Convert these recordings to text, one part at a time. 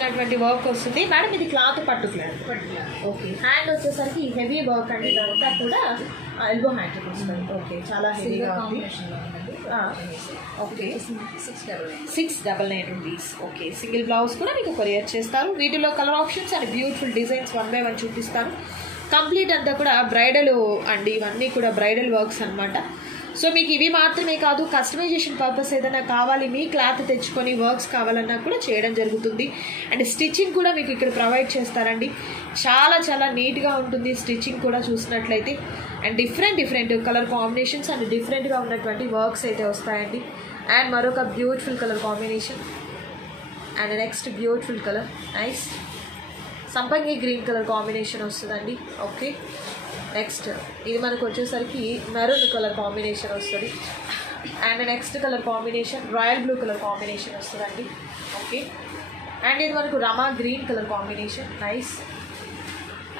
వచ్చినటువంటి వర్క్ వస్తుంది మేడం. ఇది క్లాత్ పట్టు క్లాత్. ఓకే. హ్యాండ్ వచ్చేసరికి హెవీ వర్క్ అండి. ఇదంతా కూడా ఎల్బో హ్యాండ్ వస్తుంది. ఓకే, చాలా హెవీగా ఉంది. Okay, 699 rupees. Okay, single blouse కూడా మీకు కొరియర్ చేస్తారు. వీటిలో colour options and beautiful designs 1 by 1 చూపిస్తాను. కంప్లీట్ అంతా కూడా బ్రైడల్ అండి. ఇవన్నీ కూడా బ్రైడల్ వర్క్స్ అనమాట. సో మీకు ఇవి మాత్రమే కాదు, కస్టమైజేషన్ పర్పస్ ఏదైనా కావాలి, మీ క్లాత్ తెచ్చుకొని వర్క్స్ కావాలన్నా కూడా చేయడం జరుగుతుంది. అండ్ స్టిచ్చింగ్ కూడా మీకు ఇక్కడ ప్రొవైడ్ చేస్తారండి. చాలా చాలా నీట్గా ఉంటుంది స్టిచ్చింగ్ కూడా చూసినట్లయితే. And different colour combinations and డిఫరెంట్గా ఉన్నటువంటి వర్క్స్ అయితే వస్తాయండి. అండ్ మరొక beautiful colour combination and next beautiful colour nice సంపంగి గ్రీన్ కలర్ కాంబినేషన్ వస్తుందండి. ఓకే, నెక్స్ట్ ఇది మనకు వచ్చేసరికి మెరూన్ కలర్ కాంబినేషన్ వస్తుంది. And next colour combination royal blue colour combination వస్తుందండి. ఓకే, అండ్ ఇది మనకు రమా green colour combination nice.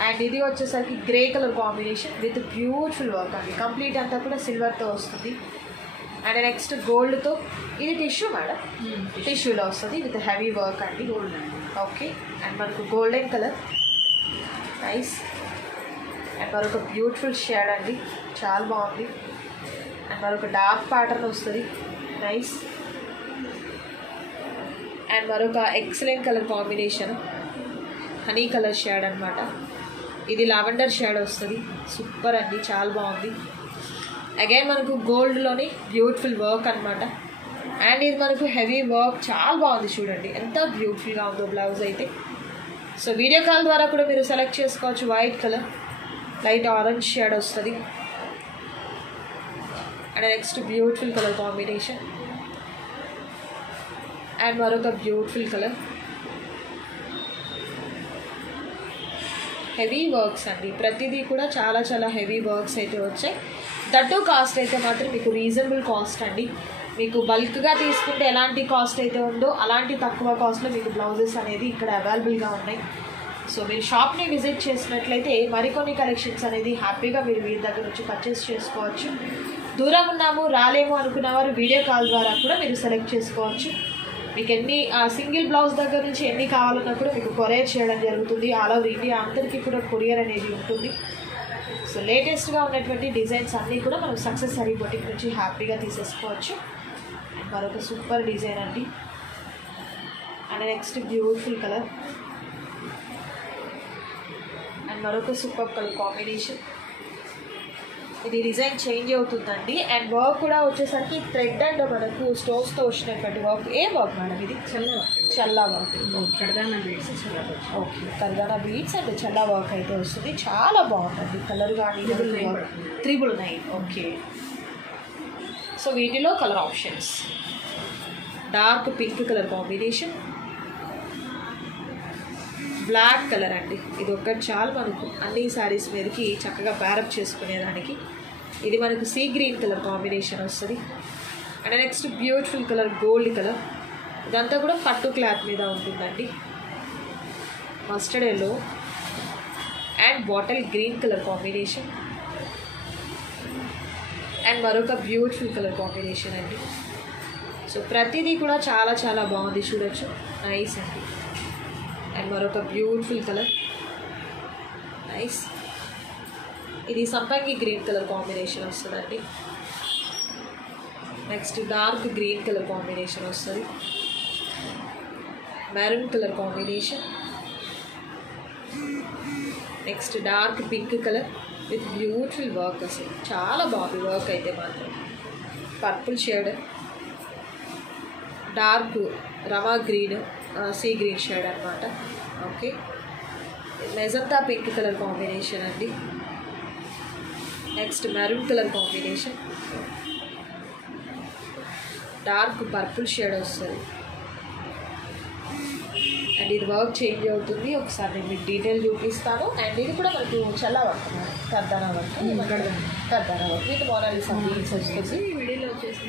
And ఇది వచ్చేసరికి grey colour combination with beautiful work అండి. కంప్లీట్ అంతా కూడా సిల్వర్తో వస్తుంది. అండ్ నెక్స్ట్ గోల్డ్తో, ఇది టిష్యూ మేడం, టిష్యూలో వస్తుంది విత్ హెవీ వర్క్ అండి. గోల్డ్ అండి. ఓకే, అండ్ మనకు గోల్డెన్ కలర్ నైస్. అండ్ మరొక బ్యూటిఫుల్ షేడ్ అండి, చాలా బాగుంది. అండ్ మరొక డార్క్ ప్యాటర్న్ వస్తుంది నైస్. అండ్ మరొక excellent colour combination honey colour shade అనమాట. ఇది లావెండర్ షేడ్ వస్తుంది. సూపర్ అండి, చాలా బాగుంది. అగైన్ మనకు గోల్డ్లోని బ్యూటిఫుల్ వర్క్ అనమాట. అండ్ ఇది మనకు హెవీ వర్క్, చాలా బాగుంది. చూడండి ఎంత బ్యూటిఫుల్గా ఉందో బ్లౌజ్ అయితే. సో వీడియో కాల్ ద్వారా కూడా మీరు సెలెక్ట్ చేసుకోవచ్చు. White colour, light orange shade వస్తుంది. And next beautiful colour combination and మరొక బ్యూటిఫుల్ కలర్. హెవీ వర్క్స్ అండి, ప్రతిదీ కూడా చాలా చాలా హెవీ వర్క్స్ అయితే వచ్చాయి. దట్టు కాస్ట్ అయితే మాత్రం మీకు రీజనబుల్ కాస్ట్ అండి. మీకు బల్క్గా తీసుకుంటే ఎలాంటి కాస్ట్ అయితే ఉందో అలాంటి తక్కువ కాస్ట్లో మీకు బ్లౌజెస్ అనేది ఇక్కడ అవైలబుల్గా ఉన్నాయి. సో మీరు షాప్ని విజిట్ చేసినట్లయితే మరికొన్ని కలెక్షన్స్ అనేది హ్యాపీగా మీరు వీరి దగ్గర నుంచి పర్చేస్ చేసుకోవచ్చు. దూరం ఉన్నాము రాలేము అనుకున్న వారు వీడియో కాల్ ద్వారా కూడా మీరు సెలెక్ట్ చేసుకోవచ్చు. మీకు ఎన్ని సింగిల్ బ్లౌజ్ దగ్గర నుంచి ఎన్ని కావాలన్నా కూడా మీకు కొరియర్ చేయడం జరుగుతుంది. ఆల్ ఓవర్ ఇండియా అందరికీ కూడా కొరియర్ అనేది ఉంటుంది. సో లేటెస్ట్గా ఉన్నటువంటి డిజైన్స్ అన్నీ కూడా మనం సక్సెస్ సారీ బొటిక్ నుంచి హ్యాపీగా తీసేసుకోవచ్చు. అండ్ మరొక సూపర్ డిజైన్ అండి. And next beautiful colour and మరొక సూపర్ కలర్ కాంబినేషన్. ఇది డిజైన్ చేంజ్ అవుతుందండి. అండ్ వర్క్ కూడా వచ్చేసరికి థ్రెడ్ అండ్ మనకు స్టోన్స్తో వచ్చినటువంటి వర్క్. ఏ వర్క్ మేడం ఇది? చల్లా వర్క్. కర్దానా బీడ్స్. ఓకే, కర్దానా బీడ్స్ అండ్ చల్లా వర్క్ అయితే వస్తుంది. చాలా బాగుంటుంది కలర్ కానీ. 399. ఓకే, సో వీటిలో colour options dark pink colour combination, black colour అండి. ఇది ఒక్కటి చాలు మనకు అన్ని శారీస్ మీదకి చక్కగా ప్యారప్ చేసుకునేదానికి. ఇది మనకు సీ గ్రీన్ కలర్ కాంబినేషన్ వస్తుంది. And next beautiful colour gold colour. ఇదంతా కూడా పట్టు క్లాత్ మీద ఉంటుందండి. Mustard yellow and bottle green colour combination and మరొక బ్యూటిఫుల్ కలర్ కాంబినేషన్ అండి. సో ప్రతిదీ కూడా చాలా చాలా బాగుంది, చూడొచ్చు. నైస్ అండి. అండ్ మరొక బ్యూటిఫుల్ కలర్ నైస్. ఇది సంపంగి గ్రీన్ కలర్ కాంబినేషన్ వస్తుందండి. Next dark green colour combination వస్తుంది. Maroon colour combination. Next dark pink colour with beautiful work. అసలు చాలా బాగుంది వర్క్ అయితే మాత్రం. పర్పుల్ షేడ్, డార్క్ రవా గ్రీన్, సీ గ్రీన్ షేడ్ అనమాట. Okay, magenta pink colour combination అండి. Next maroon colour combination, dark purple shade వస్తుంది. అండ్ ఇది వర్క్ చేంజ్ అవుతుంది. ఒకసారి నేను మీకు డీటెయిల్ చూపిస్తాను. అండ్ ఇది కూడా మనకు చల్లా వర్క్, కర్దానా వర్క్. కర్దానా వర్క్ విత్ మోనాలిసా బీడ్స్ వస్తుంది. మిడిల్లో వచ్చేసి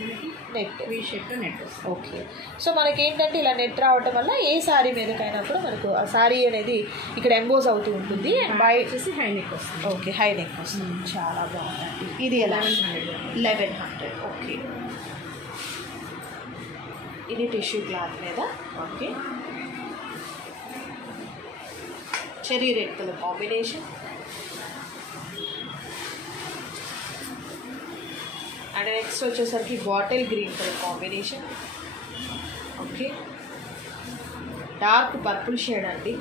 net, V shape net. Okay, so మనకేంటంటే ఇలా నెట్ రావటం వల్ల ఏ శారీ మీదకైనా కూడా మనకు ఆ శారీ అనేది ఇక్కడ ఎంబోజ్ అవుతూ ఉంటుంది. అండ్ బై వచ్చేసి హై నెక్ వస్తుంది. ఓకే, హై నెక్ వస్తుంది. చాలా బాగుందండి. ఇది ఎలా? 1100. ఓకే, ఇది టిష్యూ క్లాత్ మీద. Okay, cherry red colour combination. And next వచ్చేసరికి bottle green colour combination. Okay, dark purple shade అండి.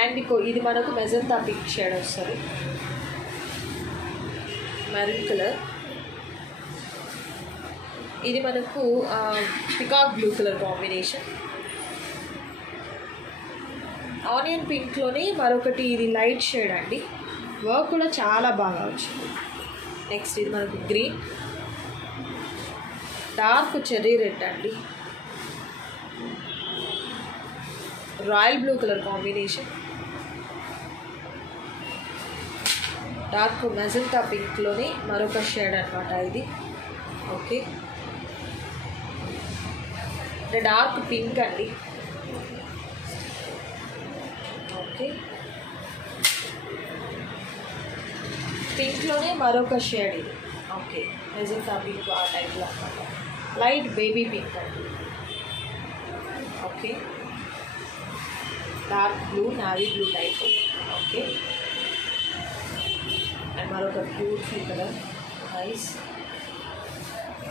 అండ్ ఇది మనకు మెజంతా పింక్ షేడ్ వస్తుంది. Maroon colour. ఇది మనకు peacock blue colour combination. Onion పింక్లోనే మరొకటి ఇది లైట్ షేడ్ అండి. వర్క్ కూడా చాలా బాగా వచ్చింది. నెక్స్ట్ ఇది మనకు గ్రీన్, డార్క్ చెర్రీ రెడ్ అండి. Royal blue colour combination. Dark magenta పింక్లోనే మరొక షేడ్ అనమాట ఇది. ఓకే, డార్క్ పింక్ అండి. ఓకే, పింక్లోనే మరొక షేడ్ ఇది. ఓకే, మెజంతా పింక్ ఆ టైప్లో అనమాట. లైట్ బేబీ పింక్ అండి. Okay, dark blue, navy blue type. Okay, and మరొక beautiful colour, nice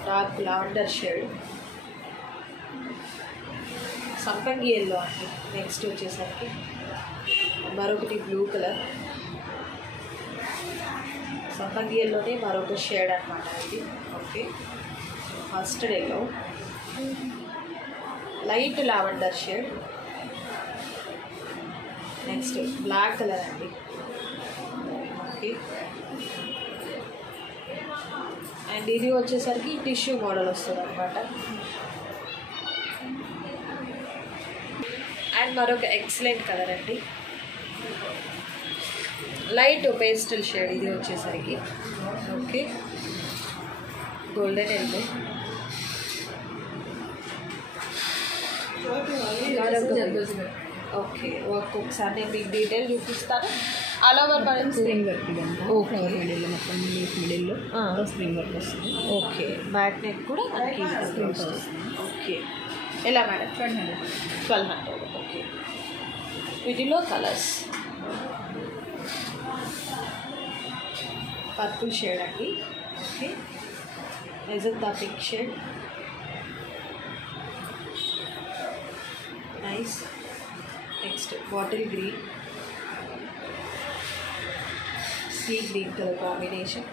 dark lavender shade, సంపంగి ఎల్లో అండి. నెక్స్ట్ వచ్చేసరికి మరొకటి బ్లూ కలర్, సంపంగి ఎల్లోనే మరొక షేడ్ అనమాట ఇది. Okay, mustard yellow, light lavender shade. Next black colour అండి. ఓకే, అండ్ ఇది వచ్చేసరికి టిష్యూ మోడల్ వస్తుంది అనమాట. అండ్ మరొక ఎక్సలెంట్ కలర్ అండి, లైట్ పేస్టల్ షేడ్ ఇది వచ్చేసరికి. Okay, golden yellow. ఓకే, ఒక్కొక్కసారి నేను మీకు డీటెయిల్ చూపిస్తాను. ఆల్ ఓవర్ మనం స్ప్రింగ్ వర్క్ ఇదంతా. ఓకే, మిడిల్లో మొత్తం మిడిల్లో స్ప్రింగ్ వర్క్ వస్తుంది. ఓకే, బ్యాక్ నెక్ కూడా మనకి వస్తుంది. ఓకే, ఎలా మేడం? 1200. ఓకే, వీటిలో కలర్స్ పర్పుల్ షేడ్ అండి. Okay, magenta pink shade, nice. Next bottle green, sea green colour combination,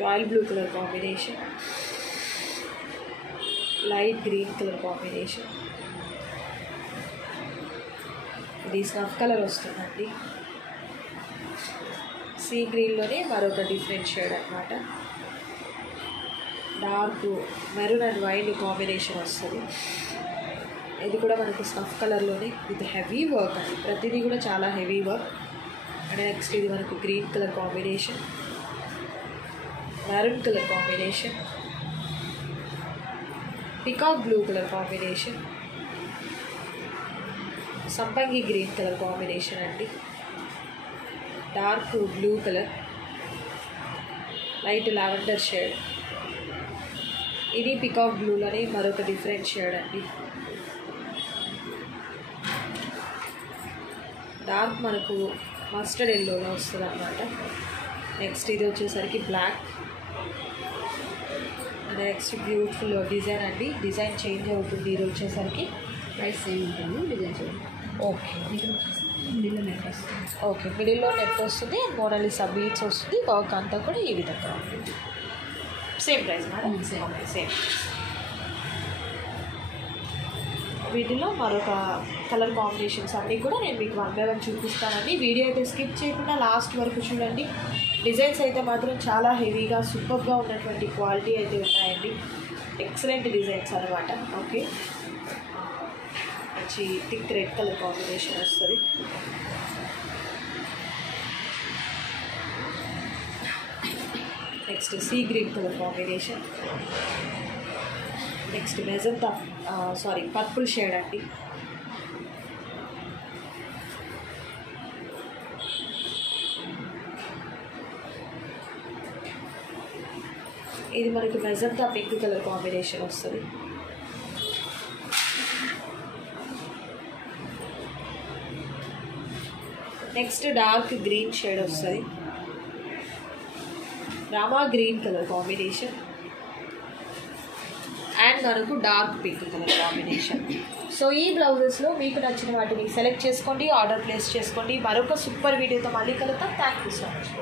royal blue colour combination, light green colour combination. ఇది snuff colour వస్తుందండి. See గ్రీన్లోనే మరొక different shade అనమాట. Dark maroon and white combination వస్తుంది. ఇది కూడా మనకు snuff కలర్లోనే with heavy work అండి. ప్రతిదీ కూడా చాలా హెవీ వర్క్. అండ్ నెక్స్ట్ ఇది మనకు green colour combination, maroon colour combination, peacock blue colour combination, సంపంగి గ్రీన్ కలర్ కాంబినేషన్ అండి. Dark blue colour, light lavender shade. ఇది పికాక్ బ్లూలోనే మరొక డిఫరెంట్ షేడ్ అండి. డార్క్ మనకు మస్టర్డ్ ఎల్లోలో వస్తుంది అనమాట. నెక్స్ట్ ఇది వచ్చేసరికి బ్లాక్. నెక్స్ట్ బ్యూటిఫుల్ డిజైన్ అండి. డిజైన్ చేంజ్ అవుతుంది. ఇది వచ్చేసరికి ప్రైస్ సేమ్ ఉంటుంది, డిజైన్ చేయండి. ఓకే, మిడిల్లో నెట్ వస్తుంది. ఓకే, మిడిల్లో నెట్ వస్తుంది. మోనాలిసా బీడ్స్ వస్తుంది. వర్క్ అంతా కూడా ఈ విధంగా ఉంటుంది. Same price madam? సేమ్. వీటిలో మరొక కలర్ కాంబినేషన్స్ అన్నీ కూడా నేను మీకు 1 by 1 చూపిస్తానండి. వీడియో అయితే స్కిప్ చేయకుండా లాస్ట్ వరకు చూడండి. డిజైన్స్ అయితే మాత్రం చాలా హెవీగా సూపర్గా ఉన్నటువంటి క్వాలిటీ అయితే ఉన్నాయండి. ఎక్సలెంట్ డిజైన్స్ అనమాట. ఓకే, మంచి థిక్ రెడ్ కలర్ కాంబినేషన్ వస్తుంది. Next sea green colour combination. Next magenta purple shade అండి. ఇది మనకి మెజంతా పింక్ కలర్ కాంబినేషన్ వస్తుంది. నెక్స్ట్ డార్క్ గ్రీన్ షేడ్ వస్తుంది, రామా గ్రీన్ కలర్ కాంబినేషన్ అండ్ మనకు dark pink colour combination. So ఈ బ్లౌజెస్లో మీకు నచ్చిన వాటిని సెలెక్ట్ చేసుకోండి, ఆర్డర్ ప్లేస్ చేసుకోండి. మరొక సూపర్ వీడియోతో మళ్ళీ కలుద్దాం. Thank you so much.